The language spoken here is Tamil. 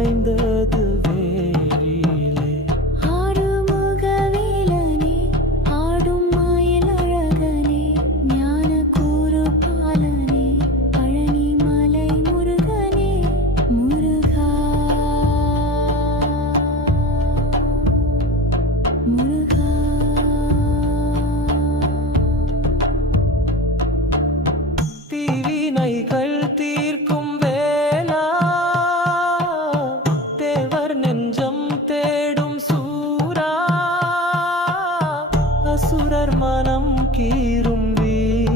பாய்ந்தது வேலிலே. ஆடுமுக வேலனே ஆடும் மாயல் அழகனே ஞான கூறு பாலனே பழனி மலை முருகனே முருகா. முருகா. அசுரர் மனம் கீரும் வீ